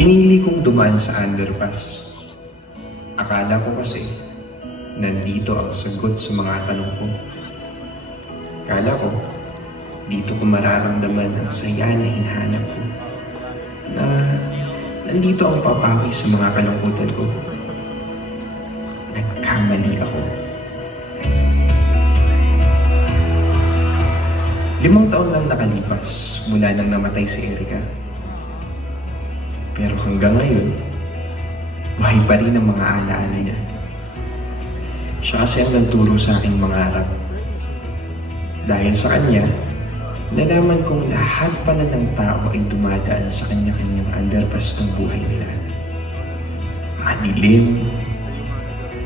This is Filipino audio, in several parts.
Pinili kong dumaan sa underpass. Akala ko kasi, nandito ang sagot sa mga tanong ko. Akala ko, dito ko mararamdaman ang saya na hinahanap ko. Na nandito ang papawi sa mga kalungkutan ko. Nagkamali ako. 5 taon lang nakalipas mula nang namatay si Erica. Pero hanggang ngayon, buhay pa rin ang mga alaala niya. Siya kasi ang nagturo sa aking mangarap. Dahil sa kanya, nalaman kong lahat pala ng tao ay dumadaan sa kanya-kanyang underpass ng buhay nila. Madilim,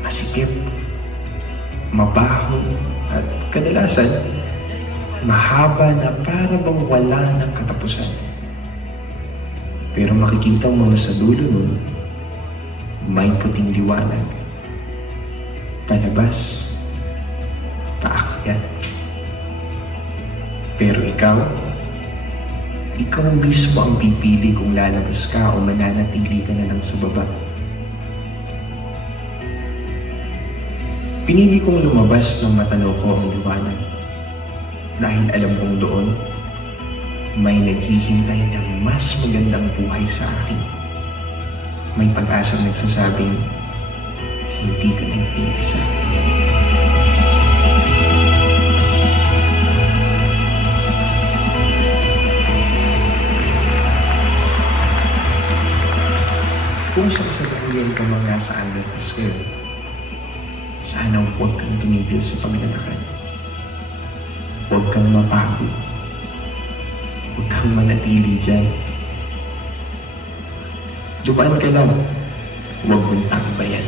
masikip, mabaho, at kadalasan, mahaba na para bang wala ng katapusan. Pero makikita mo na sa dulo nun, may puting liwanag. Palabas, paakyat. Pero ikaw mismo ang pipili kung lalabas ka o mananatili ka na lang sa baba. Pinili kong lumabas nang matanaw ko ang liwanag. Dahil alam kong doon, may naghihintay ng mas magandang buhay sa akin. May pag-asang nagsasabing, hindi ka nag-iisa. Kung sasabihin ka mang nasa underpass kayo, sana huwag kang tumigil sa paglalakad. Huwag kang mapagod. Huwag kang manatili dyan. Dumaan ka lang. Huwag mong tambayan.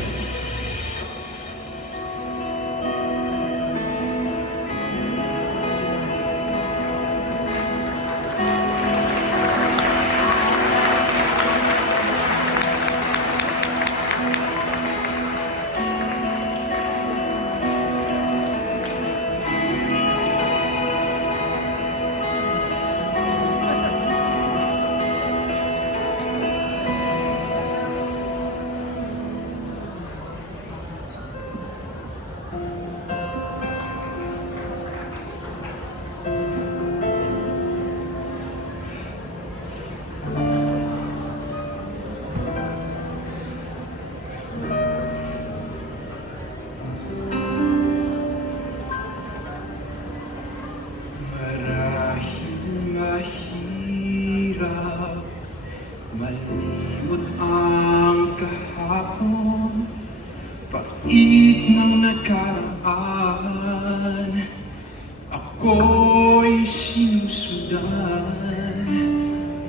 Malimot ang kahapon, pait ng nakaraan. Ako'y sinusundan.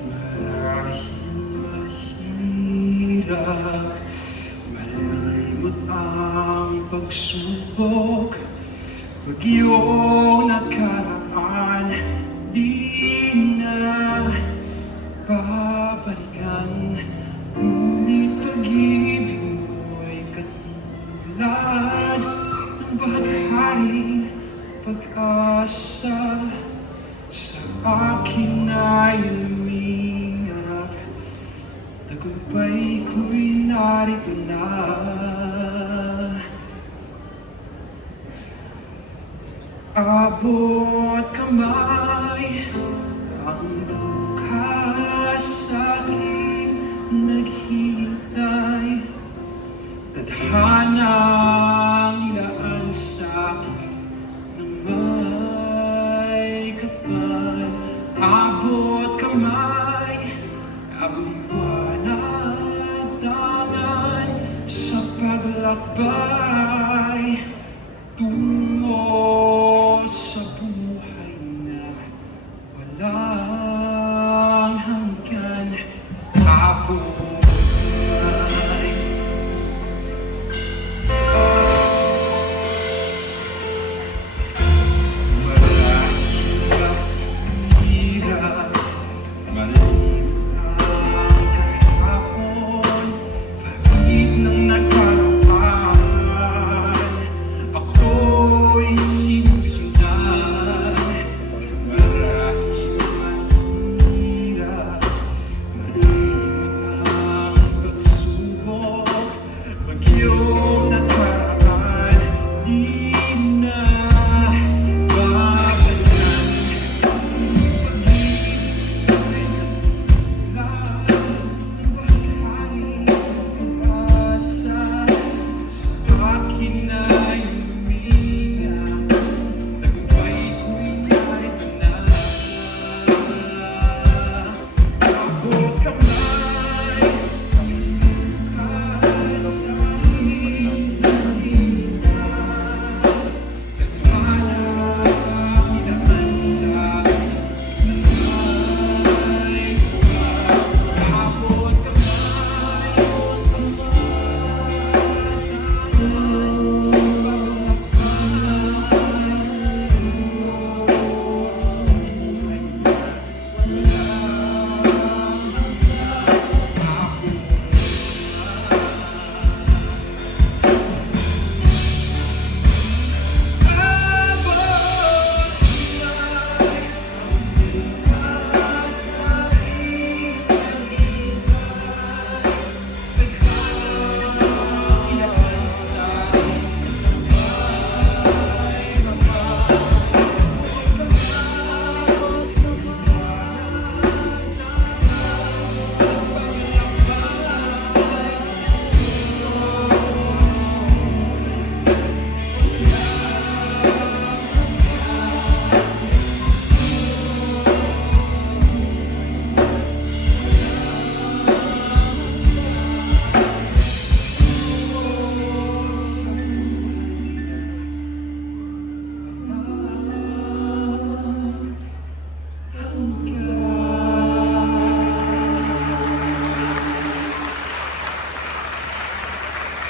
Marahil mahirap, malimot ang pagsubok. Bagyong nakaraan, di na babalikan. Ngunit pag-ibig mo'y katulad ng bagharing pag-asa. Sa akin ay lumiyap, tagumpay ko'y narito na. Abot kamay ang bukas sa aking naghihintay. Tadhanang nilaan sa akin ng may kapal. Abot kamay, abuliwanag tangan sa paglakbay tungo sa buhay na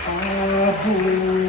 Abo.